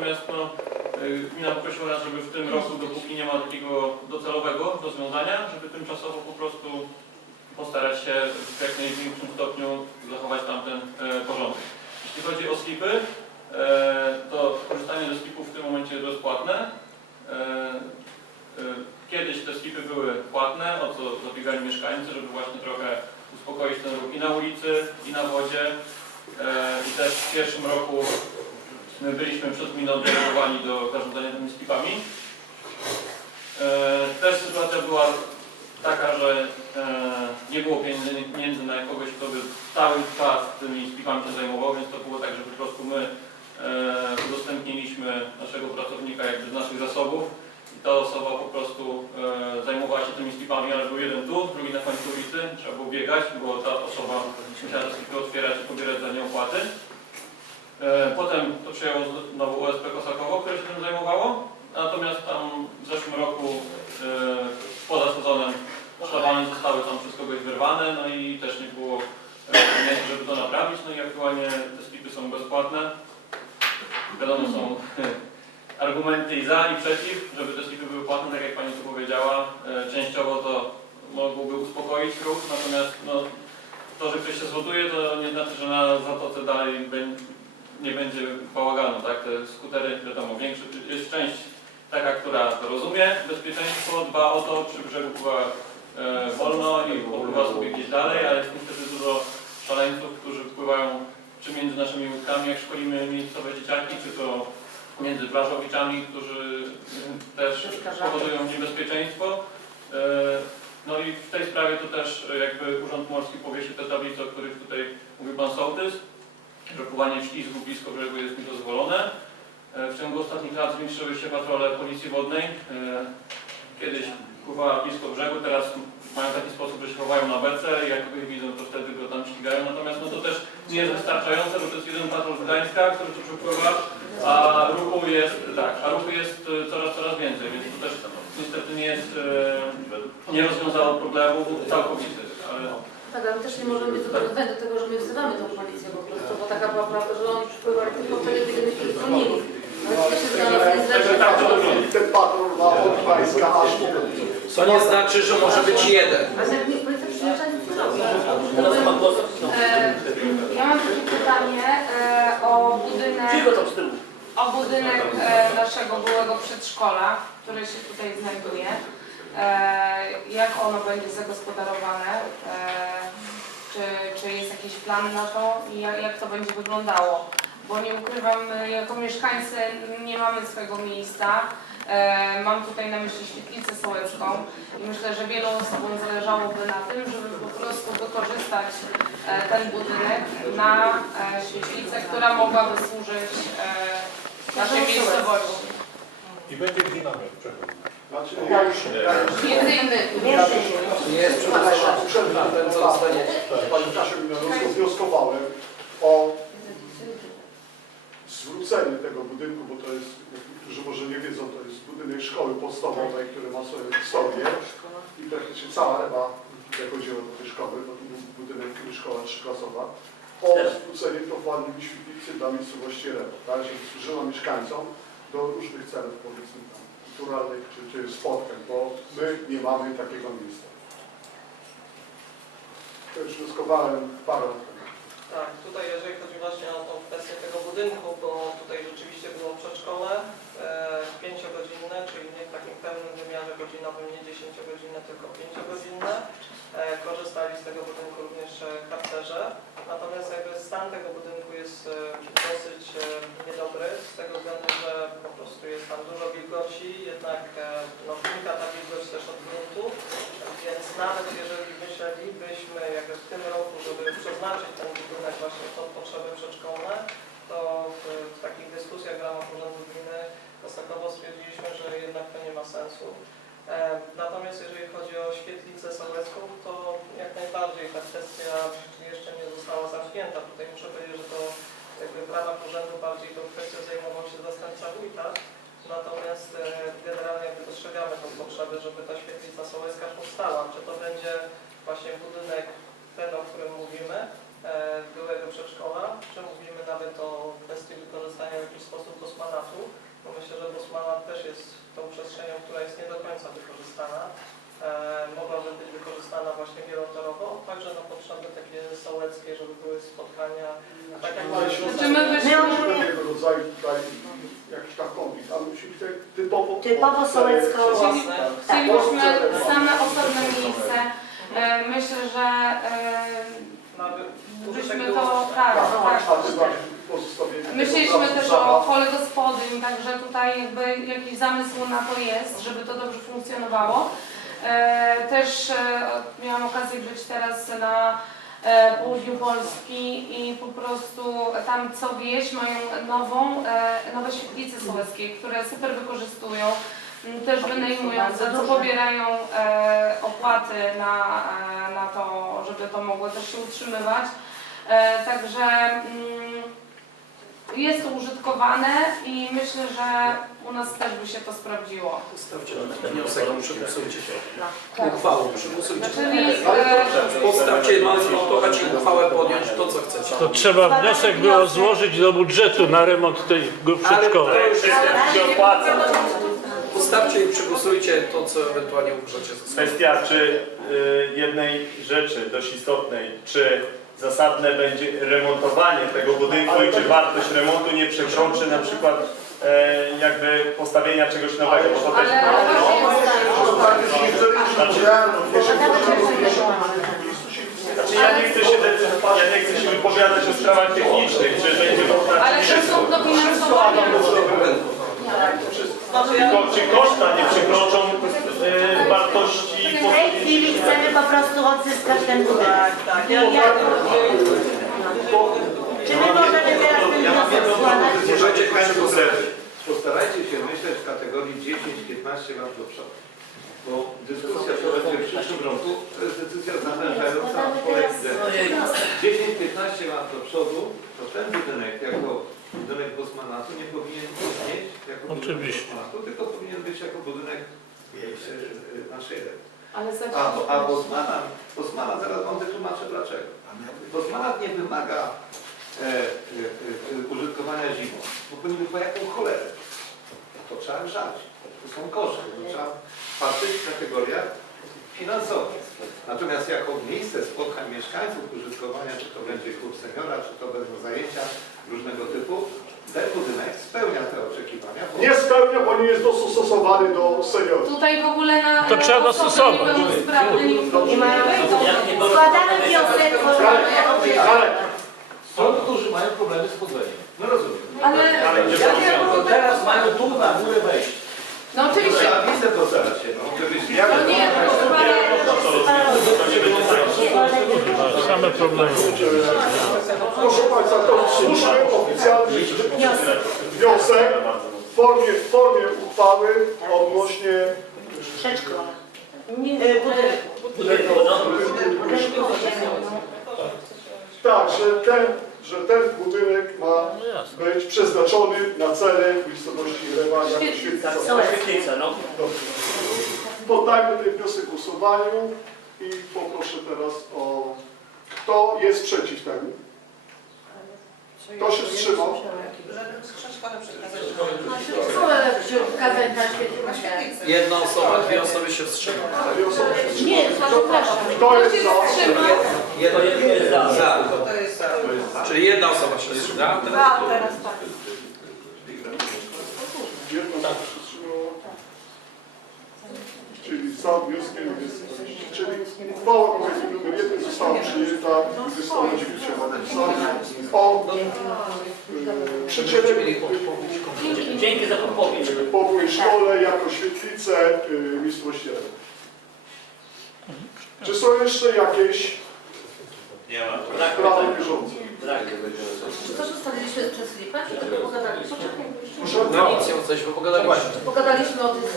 natomiast no, y, gmina poprosiła nas, żeby w tym roku, dopóki nie ma takiego docelowego rozwiązania, żeby tymczasowo po prostu postarać się w jak największym stopniu zachować tamten e, porządek. Jeśli chodzi o skipy, e, to korzystanie ze skipów w tym momencie jest bezpłatne. E, Kiedyś te skipy były płatne, o co zabiegali mieszkańcy, żeby właśnie trochę uspokoić ten ruch i na ulicy, i na wodzie. I też w pierwszym roku my byliśmy przed gminą delegowani do zarządzania tymi skipami. E, Też sytuacja była taka, że e, nie było pieniędzy, na kogoś, kto by cały czas tymi skipami się zajmował, więc to było tak, że po prostu my e, udostępniliśmy naszego pracownika jakby z naszych zasobów i ta osoba po prostu zajmowała się tymi skipami, ale był jeden tu, drugi na końcu ulicy, trzeba było biegać, bo ta osoba musiała te skipy otwierać i pobierać za nie opłaty. E, Potem to przejęło znowu OSP Kosakowo, które się tym zajmowało, natomiast tam w zeszłym roku e, poza sezonem szlabany zostały tam przez kogoś wyrwane, no i też nie było e, pieniędzy, żeby to naprawić, no i aktualnie te skipy są bezpłatne. Wiadomo, są argumenty i za, i przeciw, żeby te skipy były płatne, tak jak Pani tu powiedziała. E, Częściowo to mogłoby uspokoić ruch, natomiast no, to, że ktoś się zlotuje, to nie znaczy, że na zatoce dalej bę- nie będzie bałaganu, tak? Te skutery, wiadomo, większy, jest część taka, która to rozumie, bezpieczeństwo, dba o to, przy brzegu pływa e, wolno i popływa sobie gdzieś dalej, ale jest niestety dużo szaleńców, którzy pływają czy między naszymi łódkami, jak szkolimy miejscowe dzieciaki, czy to między plażowiczami, którzy e, też powodują niebezpieczeństwo. E, No i w tej sprawie to też jakby Urząd Morski powiesił te tablice, o których tutaj mówił Pan Sołtys, w ślizgu blisko brzegu jest niedozwolone. E, W ciągu ostatnich lat zwiększyły się patrole Policji Wodnej. E, Kiedyś pływała blisko brzegu, teraz mają taki sposób, że się chowają na bece i jak kogoś widzą, to wtedy go tam ścigają. Natomiast no to też nie jest wystarczające, bo to jest jeden patrol z Gdańska, który tu przypływa, a ruchu jest, tak, a ruchu jest e, coraz, coraz więcej, więc to też niestety nie jest, nie rozwiązało problemu całkowity, ale Tak, ale my też nie możemy być zobowiązani do tego, że my wzywamy tą policję po prostu, bo taka była prawda, że oni przypływali tylko wtedy, kiedy myśmy. Ale to znalazł Także tak, to niezręczny wygląda. I ten patrol ma od Pańska aż po Co nie znaczy, że może być jeden. Ale jak nie policja przyjeżdża, nic nie robi. E, Ja mam takie pytanie e, o budynek, o budynek e, naszego byłego przedszkola, który się tutaj znajduje. E, Jak ono będzie zagospodarowane? E, Czy, czy jest jakiś plan na to i jak, jak to będzie wyglądało? Bo nie ukrywam, jako mieszkańcy nie mamy swojego miejsca. E, Mam tutaj na myśli świetlicę sołecką i myślę, że wielu osobom zależałoby na tym, żeby po prostu wykorzystać ten budynek na świetlicę, która mogłaby służyć naszej miejscowości. I będzie gdzie namiot przechodzi. Znaczy, Między innymi. Jest, przepraszam, przed ten co zostanie. Panie minionego wnioskowałem o zwrócenie tego budynku, bo to jest, niektórzy może nie wiedzą, to jest budynek szkoły podstawowej, który ma swoją historię i praktycznie cała Ewa tutaj chodziła do tej szkoły, bo to był budynek szkoła trzyklasowa, o zwrócenie prowadzi świetlicy dla miejscowości Rewo, tak, żeby służyła mieszkańcom do różnych celów, powiedzmy tam, kulturalnych czy, czy spotkań, bo my nie mamy takiego miejsca. To już parę. Tak, tutaj jeżeli chodzi właśnie o tą kwestię tego budynku, bo tutaj rzeczywiście było przedszkole e, czyli nie w takim pełnym wymiarze godzinowym, nie 10-godzinne, tylko pięciogodzinne. E, korzystali z tego budynku również e, harcerze. Natomiast jakby stan tego budynku jest e, dosyć e, niedobry, z tego względu, że po prostu jest tam dużo wilgoci, jednak e, no, wynika ta wilgoć też od gruntu, więc nawet jeżeli myślelibyśmy jakby w tym roku, żeby przeznaczyć ten budynek właśnie pod potrzeby przedszkolne, to w, w takich dyskusjach w ramach Urzędu Gminy Kosakowo stwierdziliśmy, że jednak to nie ma sensu. E, Natomiast jeżeli chodzi o świetlicę sołecką, to jak najbardziej ta kwestia jeszcze nie została zamknięta. Tutaj muszę powiedzieć, że to jakby w ramach urzędu bardziej tą kwestią zajmował się zastępca wójta. Natomiast e, generalnie jakby dostrzegamy tą potrzebę, żeby ta świetlica sołecka powstała. Czy to będzie właśnie budynek ten, o którym mówimy, byłego przedszkola, czy mówimy nawet o kwestii wykorzystania w jakiś sposób bosmanatu, bo myślę, że bosmanat też jest tą przestrzenią, która jest nie do końca wykorzystana. E, mogłaby być wykorzystana właśnie wielotorowo, także na potrzeby takie sołeckie, żeby były spotkania, tak jak Znaczy my wyszli... pewnego rodzaju tutaj jakiś tam konflikt, ale musi być tak typowo... Typowo sołecko. własne. Chcielibyśmy same osobne miejsce. E, Myślę, że było- to... Tak, tak. Właśnie pozostawienie... Myśleliśmy też o hole gospodyń, także tutaj jakby jakiś zamysł na to jest, żeby to dobrze funkcjonowało. E, Też e, miałam okazję być teraz na e, południu Polski i po prostu tam co wieś mają nową, nowe świetlice sołeckie, które super wykorzystują, też wynajmują, za co pobierają e, opłaty na, e, na to, żeby to mogło też się utrzymywać. E, Także mm, jest to użytkowane i myślę, że u nas też by się to sprawdziło. Postawcie wniosek przegłosujcie. Tak. Uchwałą przegłosujcie. Czyli e, Postawcie, mamy zmontować i uchwałę podjąć to, co chcecie. To trzeba wniosek było złożyć do budżetu na remont tego Ale przedszkola. to już Postawcie i przegłosujcie to, co ewentualnie uważacie za. Kwestia czy y, jednej rzeczy dość istotnej, czy zasadne będzie remontowanie tego budynku i czy wartość remontu nie przekroczy na przykład e, jakby postawienia czegoś nowego, bo to też znaczy ja nie chcę się ja nie chcę się wypowiadać o sprawach technicznych, czy będzie można ale czy to są dofinansowania. Znaczy ja, tylko czy koszta nie przekroczą e, wartości W tej chwili chcemy po prostu odzyskać ten budynek. tak, tak. Ja, ja, Czy my możemy teraz ten wniosek składać? Możecie Państwo prezes, postarajcie się myśleć w kategorii 10-15 lat do przodu. Bo dyskusja, co będzie w przyszłym roku, to jest decyzja zawężająca projekt 10-15 lat do przodu, to ten budynek jako budynek Bosmanatu nie powinien istnieć jako budynek Oczywiście. Bosmanatu, tylko powinien być jako budynek e, e, naszej rady. Ale A, bo, a Bosmanat, Bosmanat, zaraz wam wytłumaczę dlaczego. Bosmanat nie wymaga e, e, e, użytkowania zimą, bo powinien po jaką cholerę. To trzeba grzać, to są koszty, to trzeba patrzeć w kategoriach finansowych. Natomiast jako miejsce spotkań mieszkańców, użytkowania, czy to będzie klub seniora, czy to będą zajęcia różnego typu, ten budynek spełnia te oczekiwania. bo- Nie spełnia, bo nie jest dostosowany do seniorów. tutaj w ogóle na To trzeba dostosować. niepełnosprawne nie, nie mają Składamy wniosek Ale Są, którzy mają problemy z chodzeniem. No rozumiem. Ale To teraz mają tu na górę wejść. no No oczywiście. listę postarać się, no. Żebyś No nie, to chyba Same problemy. proszę Państwa, to słuszny, oficjalny wniosek w formie, w formie uchwały odnośnie przedszkola. nie, E, Budynku. Tak, że ten, że ten budynek ma być przeznaczony na cele w miejscowości Lewa jako świetlica. Sołeckie. Dobrze. Poddajmy ten wniosek głosowaniu i poproszę teraz o... Kto jest przeciw temu? Kto się wstrzymał? Jedna osoba, dwie osoby się wstrzymają. Dwie osoby się wstrzymały. Nie, przepraszam. Kto jest za? Za. to jest tak. Czyli jedna osoba się wstrzymała. A, teraz tak. Jedna osoba się wstrzymała. Czyli za wnioskiem jest... Czyli uchwała komisji nr 1 została przyjęta, gdy 109 się napisanych o e, przydzieleniu Dzięki za podpowiedź. pokój szkole jako świetlicę y, Redy. Czy są jeszcze jakieś Brak sprawy pytań. bieżące? Brak. Czy to zostawiliśmy przez chwilę? Czy to pogadaliśmy? No nic, nie coś pogadaliśmy. Pogadaliśmy o tym z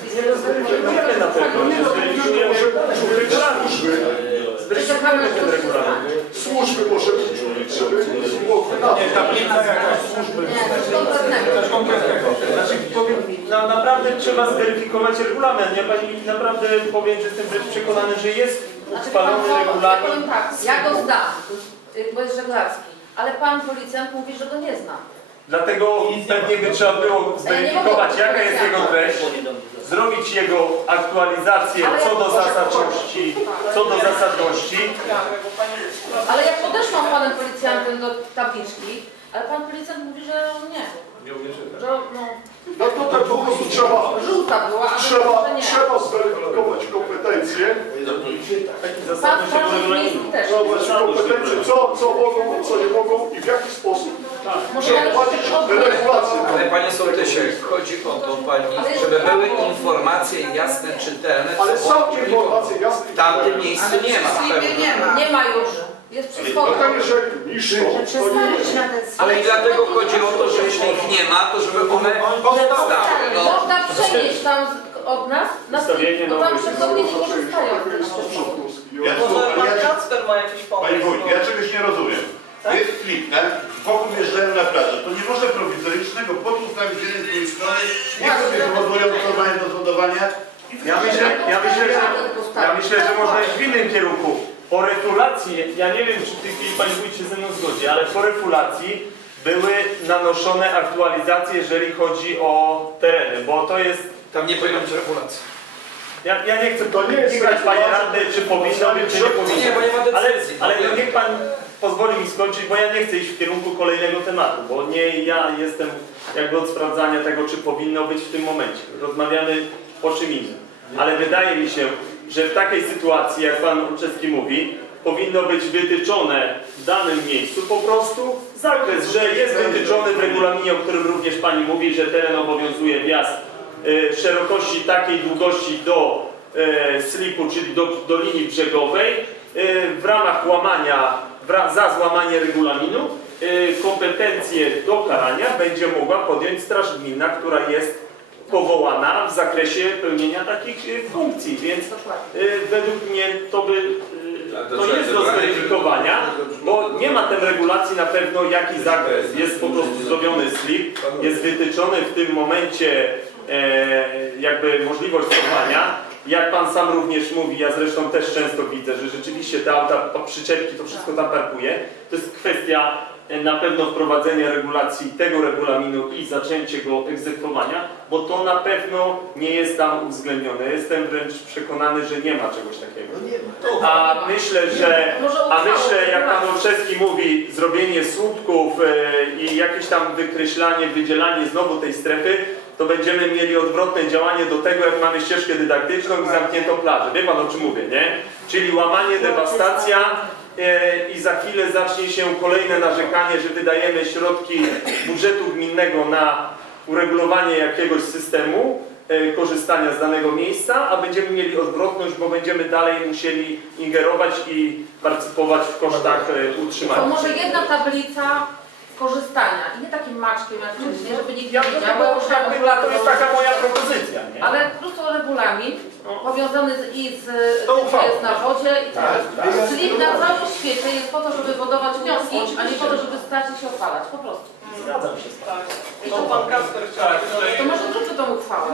Może uczulić służby, Czekamy na służby może żeby mogły na Nie, coś konkretnego. Znaczy, powiem, na, naprawdę trzeba zweryfikować regulamin. Ja pani naprawdę powiem, że jestem przekonany, że jest Znaczy, uchwalony pan co, ja regulamin. powiem tak, ja go zdam. y, bo jest żeglarski, ale pan policjant mówi, że go nie zna. Dlatego pewnie by trzeba było zweryfikować, jaka jest jego treść, zrobić jego aktualizację co do zasadności, co do zasadności. Ale jak podeszłam panem policjantem do tabliczki, ale pan policjant mówi, że nie. Że no, No tutaj po prostu trzeba, żółta była, ale trzeba, że nie. trzeba zweryfikować kompetencje. Każdym regulaminu. No właśnie kompetencje, co, co mogą, co nie mogą i w jaki sposób już regulacje. Ale panie sołtysie, chodzi o to pani, żeby były informacje jasne, czytelne, Ale są informacje jasne w tamtym miejscu nie ma na pewno. Nie ma już. Jest przy No jeżeli nie Ale i dlatego chodzi o to, że jeśli ich nie ma, to żeby one powstały. No. Można przenieść tam z- od nas na Ustawienie bo tam nowych. przechodnie nie korzystają z tych. Ja Może pan ja- Kacper ma jakiś pomysł? Panie wójcie, ja czegoś nie rozumiem. Jest klip, tak? Wokół wjeżdżają na plażę. To nie może prowizorycznego tam gdzie z drugiej strony. Niech sobie powodują normalnie do zbudowania. Ja myślę, ja myślę, że, ja myślę, że można iść w innym kierunku. Po refulacji, ja nie wiem, czy w tej chwili Pani Wójt się ze mną zgodzi, ale po refulacji były nanoszone aktualizacje, jeżeli chodzi o tereny, bo to jest Tam nie powinno być regulacji. Ja, ja nie chcę To nie jest pikać Panie regulacja. Radny, czy powinno być, czy nie powinno. Nie, bo nie ma Ale, decyzji. ale no niech Pan pozwoli mi skończyć, bo ja nie chcę iść w kierunku kolejnego tematu, bo nie ja jestem jakby od sprawdzania tego, czy powinno być w tym momencie. Rozmawiamy o czym innym. Ale wydaje mi się, że w takiej sytuacji, jak Pan Olczewski mówi, powinno być wytyczone w danym miejscu po prostu zakres, że jest wytyczony w regulaminie, o którym również Pani mówi, że teren obowiązuje wjazd szerokości takiej długości do e, slipu, czyli do, do linii brzegowej, e, w ramach łamania, za złamanie regulaminu, e, kompetencje do karania będzie mogła podjąć Straż Gminna, która jest powołana w zakresie pełnienia takich e, funkcji, więc e, według mnie to by e, to jest do zweryfikowania, bo nie ma ten regulacji na pewno jaki zakres. Jest po prostu zrobiony slip, jest wytyczony w tym momencie e, jakby możliwość schowania. Jak Pan sam również mówi, ja zresztą też często widzę, że rzeczywiście te auta, przyczepki, to wszystko tam parkuje. To jest kwestia e, na pewno wprowadzenia regulacji tego regulaminu i zaczęcie go egzekwowania, bo to na pewno nie jest tam uwzględnione. Jestem wręcz przekonany, że nie ma czegoś takiego. A myślę, że a myślę, jak pan. Olszewski mówi, zrobienie słupków e, i jakieś tam wykreślanie, wydzielanie znowu tej strefy, to będziemy mieli odwrotne działanie do tego, jak mamy ścieżkę dydaktyczną i zamkniętą plażę. Wie pan o czym mówię, nie? Czyli łamanie, dewastacja e, i za chwilę zacznie się kolejne narzekanie, że wydajemy środki budżetu gminnego na uregulowanie jakiegoś systemu e, korzystania z danego miejsca, a będziemy mieli odwrotność, bo będziemy dalej musieli ingerować i partycypować w kosztach e, To utrzymania. może jedna tablica korzystania i nie takim maczkiem jak wcześniej, żeby nikt nie Ja, widział, bo już tam to jest taka moja propozycja, nie? Ale po prostu regulamin powiązany z, i z To tym, co uchwała. jest na wodzie i tak. tak. Czyli na całym świecie jest po to, żeby wodować wnioski, a nie po to, żeby stać i się opalać. Po prostu. Zgadzam się z panem. Tak. I to pan Kacper chciał. Tak, To może zróbmy tą uchwałę.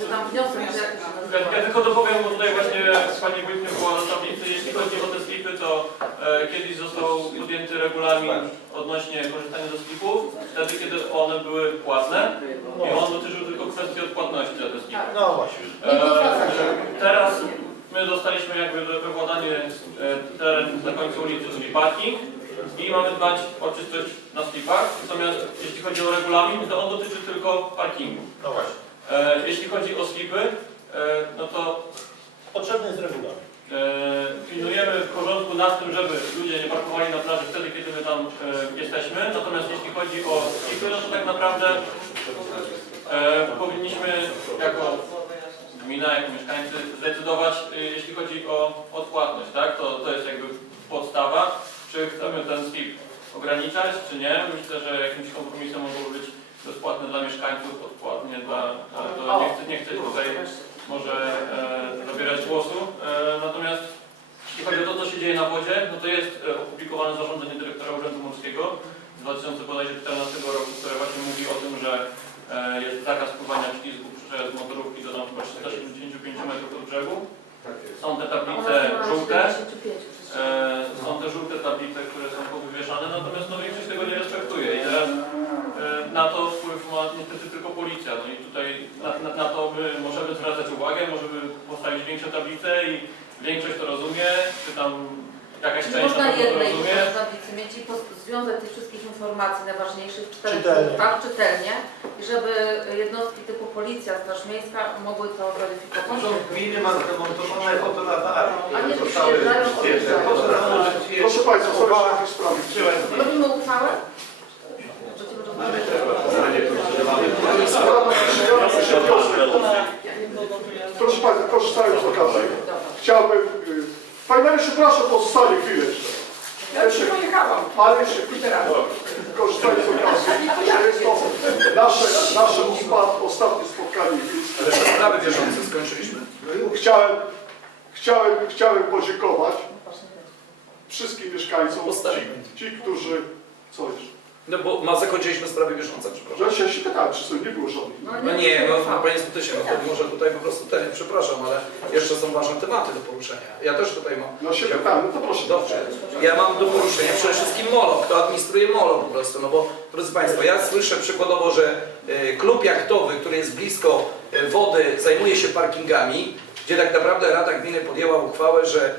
Że tam wniosek, że jak to się Ja, tylko dopowiem, bo tutaj właśnie Pani Wójt nie była na tablicy. Jeśli chodzi o te slipy, to e, kiedyś został podjęty regulamin odnośnie korzystania ze slipów, wtedy kiedy one były płatne i on dotyczył tylko kwestii odpłatności za te slipy. No właśnie. E, teraz my dostaliśmy jakby we władanie e, teren na końcu ulicy, czyli parking i mamy dbać o czystość na slipach. Natomiast jeśli chodzi o regulamin, to on dotyczy tylko parkingu. No właśnie. E, jeśli chodzi o slipy, e, no to Potrzebny jest regulamin. e, pilnujemy w porządku nad tym, żeby ludzie nie parkowali na plaży wtedy, kiedy my tam jesteśmy. Natomiast jeśli chodzi o slipy, no to tak naprawdę powinniśmy jako gmina, jako mieszkańcy zdecydować, jeśli chodzi o odpłatność, tak? To, to jest jakby podstawa. Czy chcemy ten slip ograniczać, czy nie? Myślę, że jakimś kompromisem mogło być bezpłatne dla mieszkańców, odpłatnie dla... To nie chcę, nie chcę tutaj może e, zabierać głosu. E, natomiast jeśli chodzi o to, co się dzieje na wodzie, no to jest e, opublikowane zarządzenie dyrektora Urzędu Morskiego z 2014 roku, które właśnie mówi o tym, że e, jest zakaz pływania ślizgu przez motorówki do tam chyba 375 metrów od brzegu. Są te tablice żółte, e, są te żółte tablice, które są na to wpływ ma niestety tylko policja. No i tutaj na, na, na to my możemy zwracać uwagę, możemy postawić większe tablice i większość to rozumie, czy tam jakaś część można na pewno to jednej rozumie. tablicy mieć i pos- związek tych wszystkich informacji najważniejszych w czterech Czytelnie. punktach czytelnie i żeby jednostki typu policja, straż miejska mogły to weryfikować. Urząd gminy ma zdemontowane fotoradary. A nie, które zostały przyjeżdżają, zdjęte. odjeżdżają. Proszę założyć je- Proszę Państwa, jeszcze jakieś sprawy. Robimy uchwałę? Proszę Państwa, korzystając z okazji, chciałbym... y, Panie Mariuszu, proszę pozostanie chwilę jeszcze. Ja już pojechałam. Ale jeszcze korzystając z okazji, że jest to nasze, nasze ostatnie spotkanie. Ale sprawy bieżące skończyliśmy. Chciałem, chciałem, chciałem podziękować wszystkim mieszkańcom, ci, ci którzy... Co jeszcze? No bo ma zakończyliśmy sprawy bieżące, przepraszam. Że się się pytałem, czy są nie było żadnych. No nie, no, no panie Skutysie, no to może tutaj po prostu ten, przepraszam, ale jeszcze są ważne tematy do poruszenia. Ja też tutaj mam. No się pytałem, no to proszę. Dobrze. Ja mam do poruszenia przede wszystkim MOLO. Kto administruje MOLO po prostu? No bo, drodzy Państwo, ja słyszę przykładowo, że e, klub jachtowy, który jest blisko e, wody, zajmuje się parkingami, gdzie tak naprawdę Rada Gminy podjęła uchwałę, że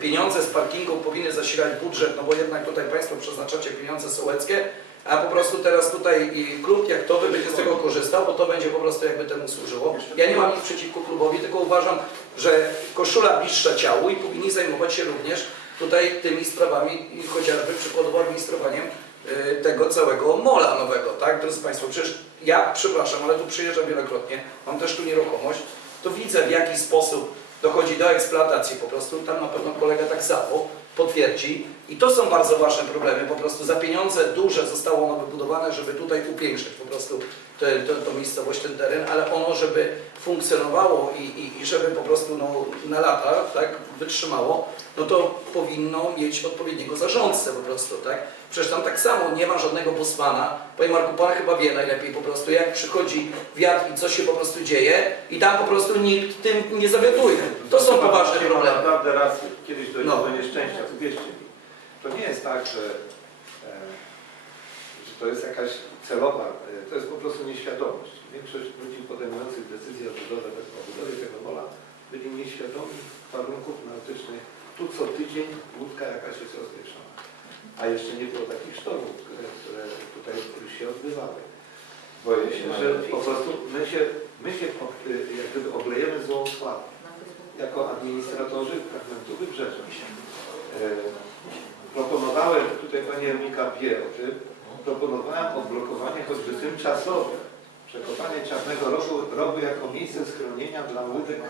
pieniądze z parkingu powinny zasilać budżet, no bo jednak tutaj Państwo przeznaczacie pieniądze sołeckie, a po prostu teraz tutaj klub jachtowy będzie z tego korzystał, bo to będzie po prostu jakby temu służyło. Ja nie mam nic przeciwko klubowi, tylko uważam, że koszula bliższa ciału i powinni zajmować się również tutaj tymi sprawami, chociażby przykładowo administrowaniem tego całego mola nowego, tak? Drodzy Państwo, przecież ja, przepraszam, ale tu przyjeżdżam wielokrotnie, mam też tu nieruchomość, to widzę w jaki sposób dochodzi do eksploatacji po prostu, tam na pewno kolega tak samo potwierdzi i to są bardzo ważne problemy, po prostu za pieniądze duże zostało ono wybudowane, żeby tutaj upiększyć po prostu tę miejscowość, ten teren, ale ono, żeby funkcjonowało i, i, i żeby po prostu no, na lata tak, wytrzymało, no to powinno mieć odpowiedniego zarządcę po prostu, tak? Przecież tam tak samo nie ma żadnego bosmana. Panie Marku, Pan chyba wie najlepiej po prostu, jak przychodzi wiatr i co się po prostu dzieje i tam po prostu nikt tym nie zawiaduje. To są poważne problemy. naprawdę rację. Kiedyś dojdzie No. do nieszczęścia, uwierzcie mi. To nie jest tak, że, e, że to jest jakaś celowa, e, to jest po prostu nieświadomość. Większość ludzi podejmujących decyzję o budowie, o budowie tego mola byli nieświadomi warunków nautycznych. Tu co tydzień łódka jakaś jest rozpieszona. A jeszcze nie było takich sztormów, które, które tutaj się odbywały. Boję się, że po prostu my się, my się y, jak gdyby oblejemy złą sławą jako administratorzy fragmentu wybrzeża. E, proponowałem, tutaj Pani Emilka wie o tym, proponowałem odblokowanie choćby tymczasowe, przekopanie Czarnego Rogu, rogu jako miejsce schronienia dla łódek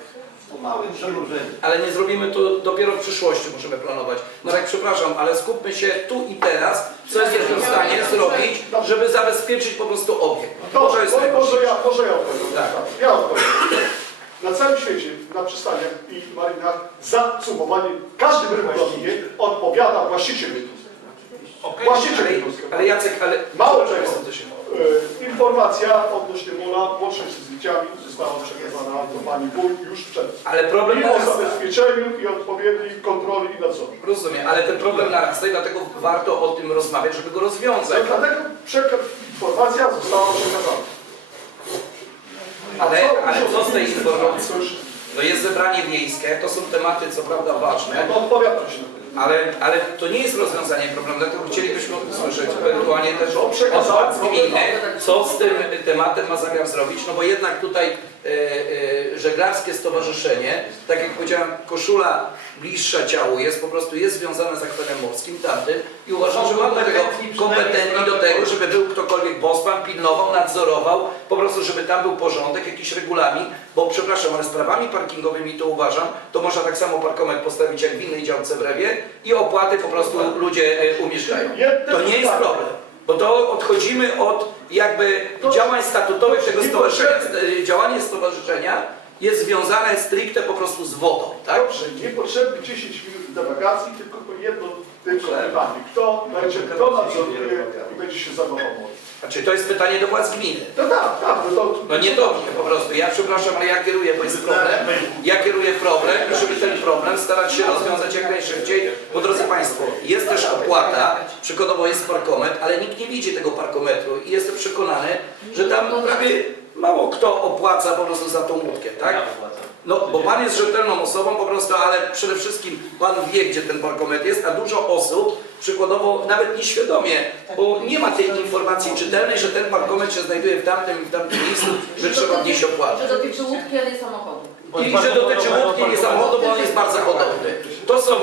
o małym zanurzeniu. Ale nie zrobimy to dopiero w przyszłości, możemy planować. No tak przepraszam, ale skupmy się tu i teraz, co jesteśmy w stanie zrobić, żeby zabezpieczyć po prostu obiekt. To Dobrze, jest może, może ja, może ja odpowiem. Tak. Ja odpowiem. Na całym świecie, na przystaniach i marynach za cumowanie, każdy rybolowie odpowiada właściciel. Okej, Właściciel ale, ale Jacek, ale... Mało czego. E, Informacja odnośnie mola, łącznie z zdjęciami, została przekazana do Pani Wójt już przed. Ale problem I o narasta. zabezpieczeniu i odpowiedniej kontroli i nadzorze. Rozumiem, ale ten problem narasta i dlatego warto o tym rozmawiać, żeby go rozwiązać. No, dlatego informacja została przekazana. Ale, co- ale co z tej informacji? No jest zebranie wiejskie, to są tematy co prawda ważne, No odpowiadam się ale, ale to nie jest rozwiązanie problemu, dlatego chcielibyśmy usłyszeć ewentualnie też od gminy, co z tym tematem ma zamiar zrobić, no bo jednak tutaj żeglarskie stowarzyszenie, tak jak powiedziałem, koszula bliższa ciału jest, po prostu jest związana z akwenem morskim, tamtym. I uważam, że ma do tego kompetentni do tego, żeby był ktokolwiek bosman, pilnował, nadzorował, po prostu żeby tam był porządek, jakiś regulamin, bo przepraszam, ale sprawami parkingowymi to uważam, to można tak samo parkomet postawić jak w innej działce w Rewie i opłaty po prostu ludzie e, umieszczają. To nie jest problem, bo to odchodzimy od jakby działań statutowych tego stowarzyszenia. Działanie stowarzyszenia jest związane stricte po prostu z wodą, tak? Dobrze, niepotrzebne 10 minut dywagacji, tylko po jedno Tylko pytanie, kto będzie, kto nadzoruje i będzie się morem? Znaczy to jest pytanie do władz gminy. No tak, tak, no to... No nie do mnie po prostu. Ja przepraszam, ale ja kieruję, bo jest problem. Ja kieruję problem i żeby ten problem starać się rozwiązać jak najszybciej. Bo drodzy Państwo, jest też opłata, przykładowo jest parkometr, ale nikt nie widzi tego parkometru i jestem przekonany, że tam prawie mało kto opłaca po prostu za tą łódkę, tak? No, bo Pan jest rzetelną osobą po prostu, ale przede wszystkim Pan wie, gdzie ten parkometr jest, a dużo osób przykładowo nawet nieświadomie, bo nie ma tej informacji czytelnej, że ten parkometr się znajduje w tamtym i w tamtym miejscu, że trzeba wnieść opłatę. Że dotyczy łódki, a nie samochodu. I że dotyczy łódki, nie samochodu, bo on jest bardzo podobny. To są e,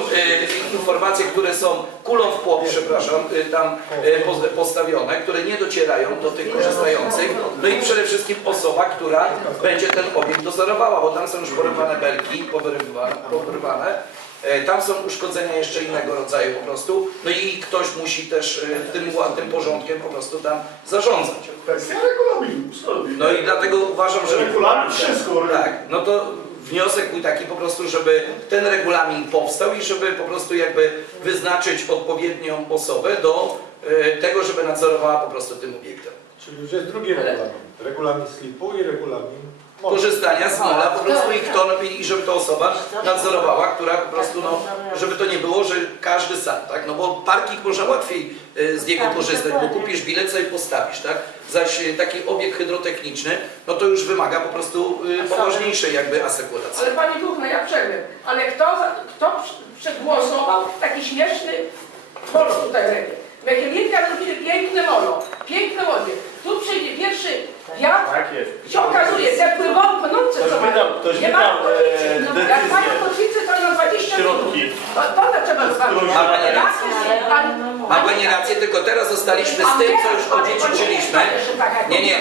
informacje, które są kulą w płot, przepraszam, e, tam e, postawione, które nie docierają do tych korzystających. No i przede wszystkim osoba, która będzie ten obiekt dozorowała, bo tam są już porywane belki, powyrywane, powyrywane. E, Tam są uszkodzenia jeszcze innego rodzaju po prostu. No i ktoś musi też e, tym, tym porządkiem po prostu tam zarządzać. Kwestia regulaminu. No i dlatego uważam, że... Regulamin wszystko. Tak, no to wniosek był taki po prostu, żeby ten regulamin powstał i żeby po prostu jakby wyznaczyć odpowiednią osobę do e, tego, żeby nadzorowała po prostu tym obiektem. Czyli już jest drugi regulamin. Regulamin slipu i regulamin. Korzystania z mola po prostu i kto i żeby to osoba nadzorowała, która po prostu no, żeby to nie było, że każdy sam, tak? No bo parking można łatwiej e, z niego korzystać, bo kupisz bilet sobie postawisz, tak? Zaś e, taki obiekt hydrotechniczny, no to już wymaga po prostu e, poważniejszej jakby asekuracji. Ale Pani Duchna, ja przerwę. Ale kto, kto przegłosował taki śmieszny molo tutaj w Rewie? Mechelinka robili piękne molo, piękne łodzie. Tu przyjdzie pierwszy wiatr, Tak jest. się okazuje, te płynące Ktoś co wydał, mają. ktoś Nie ma wydał e, kotwicy. Jak mają kotwicy, to na 20 minut. środki. To, to trzeba zrobić. Ma Pani rację. Ma Pani rację, tylko teraz zostaliśmy z tym, co już odziedziczyliśmy. Nie, nie.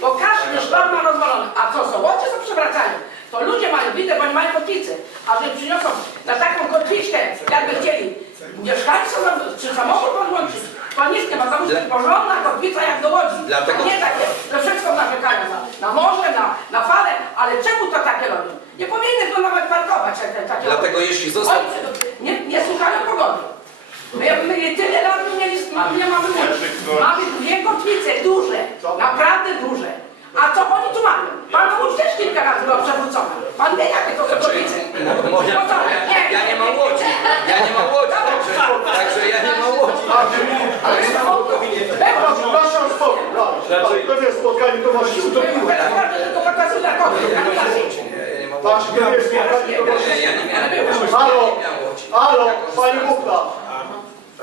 Bo każdy sztab ma rozwalony. A co są? Łodzie są przewracają. To ludzie mają widzę, bo nie mają kotwicy. A że przyniosą na taką kotwiczkę, jakby chcieli mieszkańców czy samochód podłączyć, to nie ma. To musi być porządna kotwica jak do Łodzi. Dlatego- A nie takie, że wszystko narzekają na, na morze, na, na fale, ale czemu to takie robią? Nie powinny tu nawet parkować te, te, takie Dlatego jeśli został... oni nie, nie słuchają pogody. My, my tyle lat mieli, nie mamy. Mamy dwie kotwice, duże, naprawdę duże. A co oni tu mają? Pan Łódź też kilka razy była przewrócona. Pan wie jakie to są Znaczy, kotwice. No to, ja nie mam łodzi, także, także ja nie mam łodzi. Ale Było, Proszę o spokój. Znaczy- To nie jest spotkanie, to nie mam Tak, łodzi. to nie jest spotkanie, to miałem łodzi. Halo, halo, pani korzystałem z- Bukla.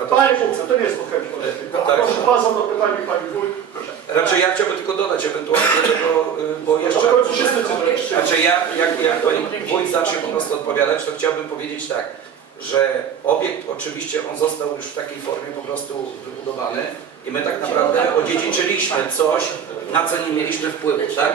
A to- Pani Bukla, to nie jest spotkanie. Tak. Proszę bardzo, to pytanie pani wójt. Raczej ja chciałbym tylko dodać ewentualnie do tego, y, bo jeszcze... Się. Znaczy ja, jak, jak pani wójt zacznie po prostu odpowiadać, to chciałbym powiedzieć tak, że obiekt oczywiście on został już w takiej formie po prostu wybudowany i my tak naprawdę odziedziczyliśmy coś, na co nie mieliśmy wpływu, tak?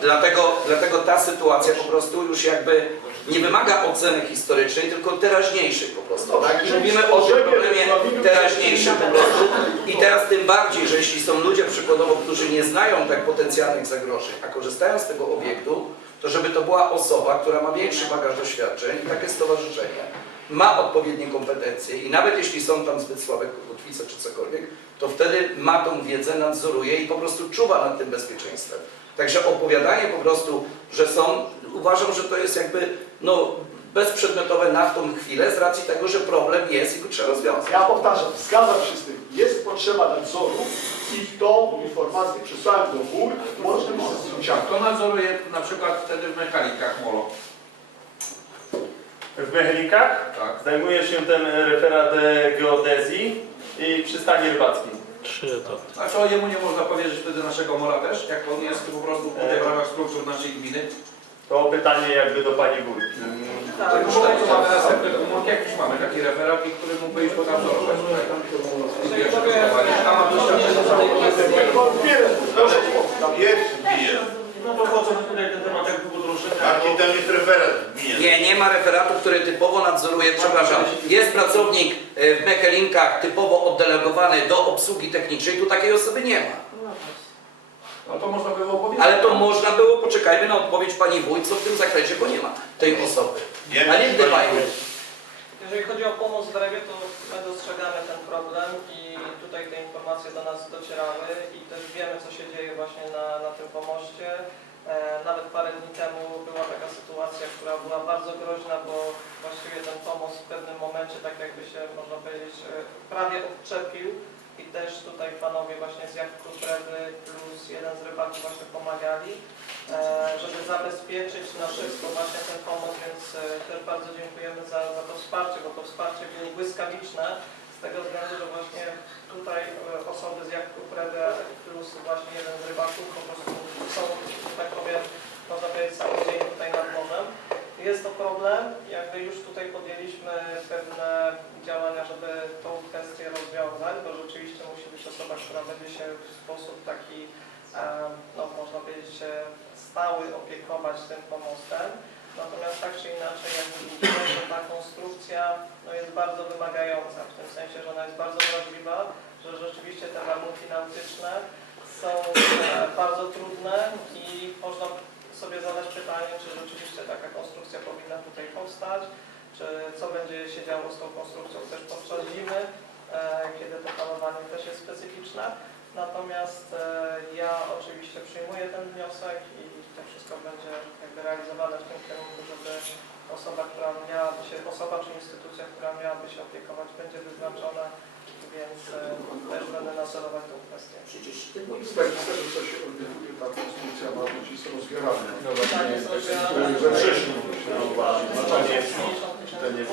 Dlatego, dlatego ta sytuacja po prostu już jakby nie wymaga oceny historycznej, tylko teraźniejszej po prostu, tak? I mówimy o tym problemie teraźniejszym po prostu. i teraz tym bardziej, że jeśli są ludzie przykładowo, którzy nie znają tak potencjalnych zagrożeń, a korzystają z tego obiektu, to żeby to była osoba, która ma większy bagaż doświadczeń i takie stowarzyszenie ma odpowiednie kompetencje i nawet jeśli są tam zbyt słabe kotwice czy cokolwiek, to wtedy ma tą wiedzę, nadzoruje i po prostu czuwa nad tym bezpieczeństwem. Także opowiadanie po prostu, że są, uważam, że to jest jakby no, bezprzedmiotowe na tą chwilę z racji tego, że problem jest i go trzeba rozwiązać. Ja powtarzam, zgadzam się z tym. Jest potrzeba nadzoru i tą informację przesłałem do gór, łącznie z zdjęciami. Kto nadzoruje na przykład wtedy w mechanikach molo? W mechanikach Tak. zajmuje się ten referat e, geodezji i przystani rybackiej. Trzy. A co jemu nie można powierzyć wtedy naszego mola też? Jak on jest po prostu w ramach struktur naszej gminy? To pytanie jakby do pani wójt. Tak, już tak, mamy następny komórki, jak już mamy taki referat, i który mógłby iść podnadzorować. I wiesz, a ma doświadczenie Proszę o spokój. No to po co tutaj ten temat jakby podróżny? Jaki tam jest referat? Nie, nie ma referatu, który typowo nadzoruje, przepraszam, jest pracownik e, w Mechelinkach typowo oddelegowany do obsługi technicznej, tu takiej osoby nie ma. No to można było powiedzieć. Ale to można było, poczekajmy na odpowiedź pani wójt, co w tym zakresie, bo nie ma tej osoby. A nie gdybajmy. Jeżeli chodzi o pomoc w drewie, to my dostrzegamy ten problem i tutaj te informacje do nas docierały i też wiemy, co się dzieje właśnie na, na tym pomoście. E, nawet parę dni temu była taka sytuacja, która była bardzo groźna, bo właściwie ten pomost w pewnym momencie, tak jakby się, można powiedzieć, e, prawie odczepił. I też tutaj panowie właśnie z Jachtu Trewy plus jeden z rybaków właśnie pomagali, e, żeby zabezpieczyć na wszystko właśnie ten pomoc, więc też bardzo dziękujemy za, za to wsparcie, bo to wsparcie było błyskawiczne z tego względu, że właśnie tutaj e, osoby z Jachtu Trewy plus właśnie jeden z rybaków po prostu są, że tak powiem, można powiedzieć cały dzień tutaj nad morzem. Jest to jakby już tutaj podjęliśmy pewne działania, żeby tą kwestię rozwiązać, bo rzeczywiście musi być osoba, która będzie się w sposób taki, no można powiedzieć, stały opiekować tym pomostem. Natomiast tak czy inaczej, jakby widzimy, ta konstrukcja no, jest bardzo wymagająca, w tym sensie, że ona jest bardzo wrażliwa, że rzeczywiście te warunki nautyczne są e, bardzo trudne i można sobie zadać pytanie, czy rzeczywiście taka konstrukcja powinna tutaj powstać, czy co będzie się działo z tą konstrukcją też podczas zimy, e, kiedy to palowanie też jest specyficzne. Natomiast e, ja oczywiście przyjmuję ten wniosek i to wszystko będzie jakby realizowane w tym kierunku, żeby osoba, która miałaby się, osoba czy instytucja, która miałaby się opiekować, będzie wyznaczona, więc e, też będę nadzorować tą kwestię. Z tego co się odbywa, ta konstrukcja ma być rozbierana. No Tak, jest rozbierane. We wrześniu się to nie jest, to nie jest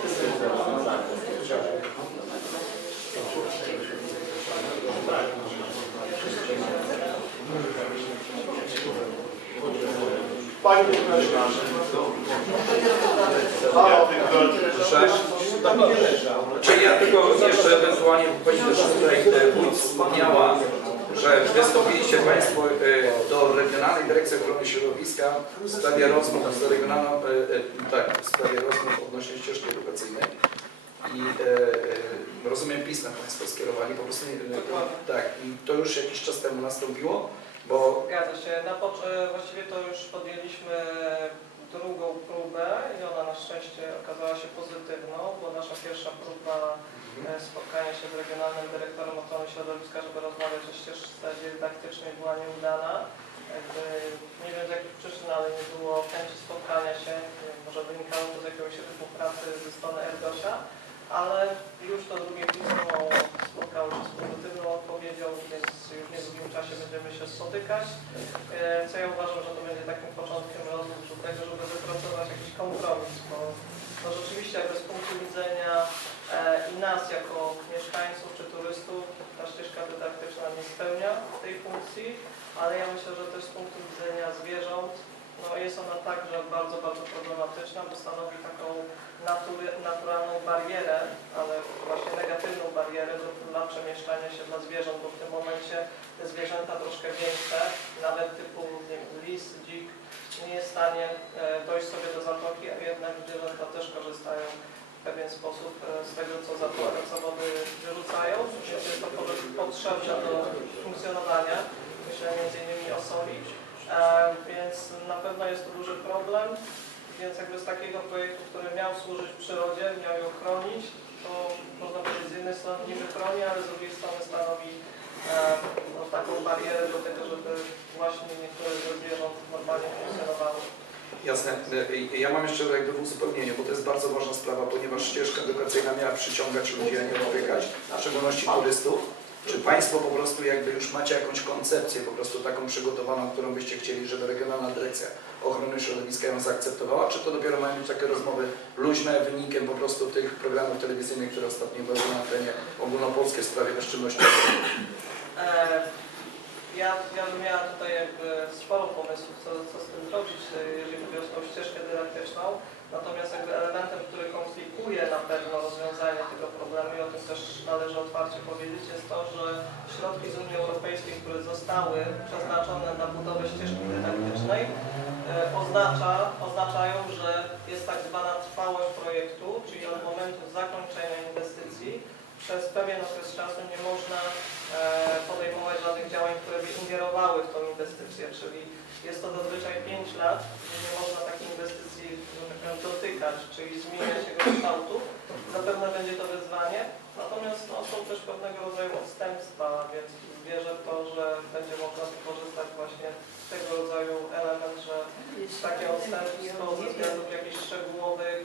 kwestia rozwiązania. Panie Prezesie, Halo, Proszę. Czy ja tylko jeszcze ewentualnie, ponieważ tutaj e, wójt wspomniała, że wystąpiliście Państwo e, do Regionalnej Dyrekcji Ochrony Środowiska w sprawie rozmów z regionalną, e, tak, w sprawie rozmów odnośnie ścieżki edukacyjnej. I e, e, rozumiem pisma Państwo skierowali, po prostu nie, tak, i to już jakiś czas temu nastąpiło, bo Zgadza się. Na właściwie to już podjęliśmy drugą próbę i ona na szczęście okazała się pozytywną, bo nasza pierwsza próba e, spotkania się z Regionalnym Dyrektorem Ochrony Środowiska, żeby rozmawiać o ścieżce dydaktycznej była nieudana. Jakby, nie wiem z jakich przyczyn, ale nie było chęci spotkania się, może wynikało to z jakiegoś rytmu pracy ze strony Ergosia, ale już to drugie pismo spotkało się z pozytywną odpowiedzią, więc już w niedługim czasie będziemy się spotykać. E, Co ja uważam, że to będzie takim początkiem rozmów do tego, żeby wypracować jakiś kompromis, bo no rzeczywiście jakby z punktu widzenia e, i nas jako mieszkańców czy turystów ścieżka dydaktyczna nie spełnia tej funkcji, ale ja myślę, że też z punktu widzenia zwierząt no jest ona także bardzo, bardzo problematyczna, bo stanowi taką natury, naturalną barierę, ale właśnie negatywną barierę do, dla przemieszczania się dla zwierząt, bo w tym momencie te zwierzęta troszkę większe, nawet typu nie wiem, lis, dzik, nie jest w stanie e, dojść sobie do zatoki, a jednak zwierzęta też korzystają w pewien sposób e, z tego, co zatoka, co wody wyrzucają, więc jest to po- potrzebne do funkcjonowania, myślę między innymi o e, więc na pewno jest to duży problem, więc jakby z takiego projektu, który miał służyć przyrodzie, miał ją chronić, to można powiedzieć z jednej strony niby chroni, ale z drugiej strony stanowi e, no, taką barierę do tego, żeby właśnie niektóre ze zwierząt normalnie funkcjonowały. Jasne. Y, Ja mam jeszcze jakby w uzupełnieniu, bo to jest bardzo ważna sprawa, ponieważ ścieżka edukacyjna miała przyciągać ludzi, a nie odpychać, w szczególności turystów. Czy Państwo po prostu jakby już macie jakąś koncepcję po prostu taką przygotowaną, którą byście chcieli, żeby Regionalna Dyrekcja Ochrony Środowiska ją zaakceptowała, czy to dopiero mają być takie rozmowy luźne, wynikiem po prostu tych programów telewizyjnych, które ostatnio były na antenie ogólnopolskie w sprawie bezczynności? Ja, ja bym miała tutaj jakby sporo pomysłów, co, co z tym zrobić, e, jeżeli chodzi o tą ścieżkę dydaktyczną. Natomiast jakby elementem, który komplikuje na pewno rozwiązanie tego problemu i o tym też należy otwarcie powiedzieć, jest to, że środki z Unii Europejskiej, które zostały przeznaczone na budowę ścieżki dydaktycznej, e, oznacza, oznaczają, że jest tak zwana trwałość projektu, czyli od momentu zakończenia przez pewien okres czasu nie można e, podejmować żadnych działań, które by ingerowały w tą inwestycję, czyli jest to zazwyczaj 5 lat, gdzie nie można takiej inwestycji tak dotykać, czyli zmieniać jego kształtu. Zapewne będzie to wyzwanie, natomiast no, są też pewnego rodzaju odstępstwa, więc wierzę w to, że będzie można wykorzystać właśnie tego rodzaju element, że takie odstępstwo ze względów jakichś szczegółowych